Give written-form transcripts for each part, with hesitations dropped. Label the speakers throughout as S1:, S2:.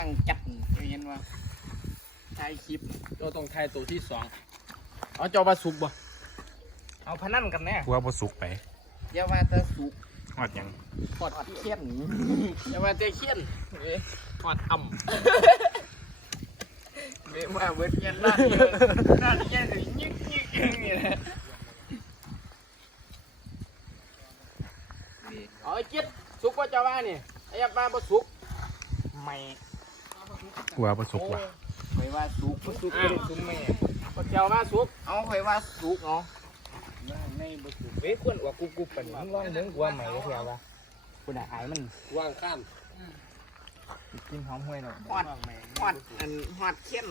S1: ตั้งจัดเห็นว่าถ่ายคลิป
S2: เราต้องทายตัวที่สองเอาเจ้าปลาสุกบ่
S1: เอาพนันกันแน่
S3: กลัวบ่สุกไป
S1: อย่าว่าแต่สุก
S3: ฮอดหยัง
S1: ปอดเขี้ยน
S2: อย่ามาเตะเขี้ยนหอดอ่
S1: เว้ยมาเบิดเขี้ยนหน้าเยอะหน้าเขี้ยนสิยึกนี่แหละ
S2: ำเอาไอ้เจี๊ยบสุกว่าเจ้าว่านี่ไอ้ยาปลาบ่สุก
S1: ไม่
S3: กลัวบ่สุกว่ะ
S1: คอยว่าสุก
S2: สุกสุกแม่ก็เจ้าว่าสุก
S1: เอาคอยว่าสุกเนาะ
S2: ในบ่สุกเฮ้ยควรว่ากุ๊บๆปานนี้มึงลองเบิ่งกว่าใหม่ก็แค่ว่า
S1: คุณอายมัน
S2: ว่างข้าม
S1: กินหอมห้วยเนาะฮอดฮอดเขี้ยน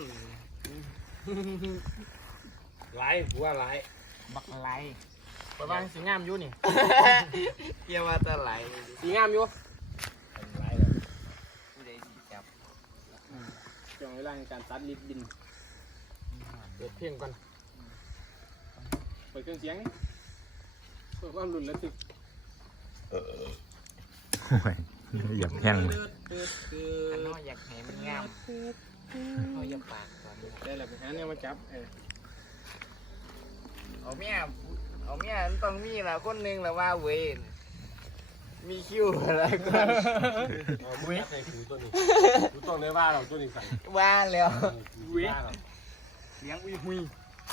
S2: หลายหัวหลาย
S1: บักไหล
S2: ประมาณสีงามอยู่นี่
S1: เกี่ยวว่าจะไหล
S2: สีงามอยู่
S1: ไหลเลยผู้ใดสิจับ
S2: ช่วงเวลาในการตัดลิดดินเปิดเพลงก่อนเปิดเครื่องเสียงเปิดความรุนแล้วตึก
S3: โอ้ยอย่าแห้งเลย
S1: อันน้อยอยากให้มันงามเอาอย่าปากก่อน
S2: ได้แล้วไปหาเนี่ยมาจับ
S1: เอาเมียมันต้องมีละคนหนึ่งละว่าเวนมีคิวอะไรก็
S2: เว้ยใส่หูตัวนี้หูต้องได้ว่าเราตัวนี้ใส่
S1: ว่าแล้ว
S2: เว้ย
S1: เลี้ยงอุ้ยหุย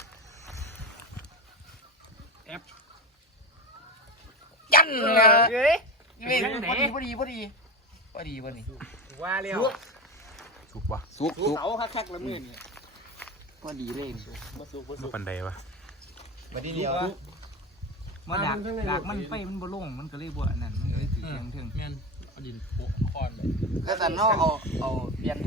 S1: จันเลยเว้ยพอดีว่าแล้ว
S3: สุกบ่
S1: สุก
S2: เสาคักๆละมือนี่
S1: พอดีเลย
S2: มาสุก
S3: บ่ปานใดวะ
S1: มาดีเดียวมาดักมันไฟมันบ่ลงมันก็เลยบ่อันนั้นมันก็เลยถือเทียงถึง
S2: แม่นเอาดินโปะคอนเลย
S1: แล้วแต่นอกเอาเปลี่ยน